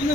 हम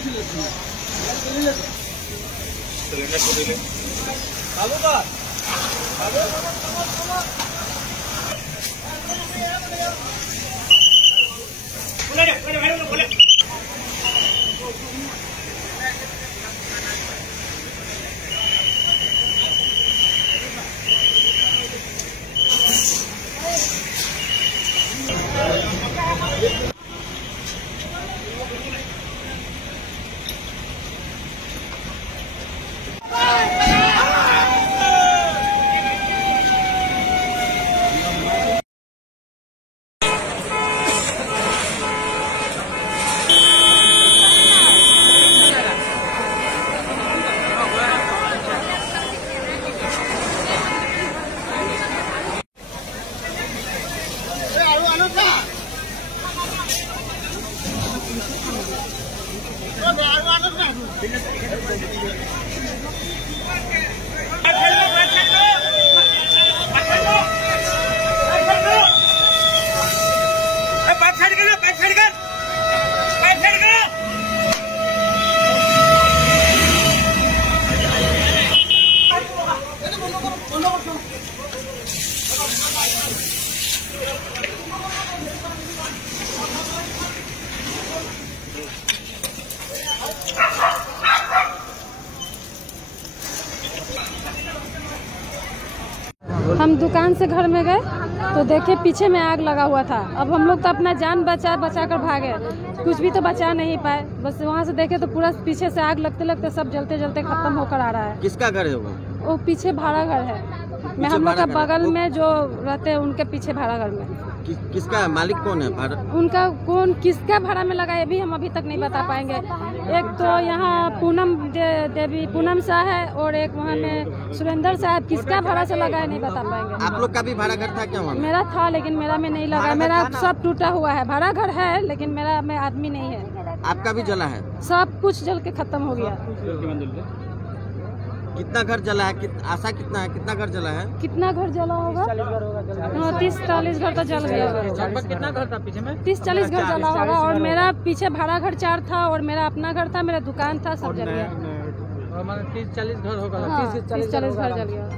दुकान से घर में गए तो देखे पीछे में आग लगा हुआ था। अब हम लोग तो अपना जान बचा कर भागे, कुछ भी तो बचा नहीं पाए। बस वहाँ से देखे तो पूरा पीछे से आग लगते लगते सब जलते जलते खत्म होकर आ रहा है। किसका घर है वो पीछे भाड़ा घर है। मैं हम लोग का बगल में जो रहते हैं उनके पीछे भाड़ा घर में। किसका मालिक कौन है? उनका कौन किसका भाड़ा में लगा है भी हम अभी तक नहीं बता पाएंगे। एक तो यहाँ पूनम शाह है और एक वहाँ में सुरेंद्र साहब। किसका भाड़ा से लगा है नहीं बता पाएंगे। आप लोग का भी भाड़ा घर था क्या वहाँ? मेरा था लेकिन मेरा में नहीं लगा। मेरा सब टूटा हुआ है। भाड़ा घर है लेकिन मेरा में आदमी नहीं है। आपका भी जला है? सब कुछ जल के खत्म हो गया। कितना घर जला है? आशा कितना है? कितना घर जला है? कितना घर जला होगा? 30-40 घर तो जल गया। कितना घर था पीछे में? 30-40 घर जला होगा। और मेरा पीछे भाड़ा घर 4 था और मेरा अपना घर था, मेरा दुकान था, सब जल गया। 30-40 घर होगा। 30-40 घर जल गया।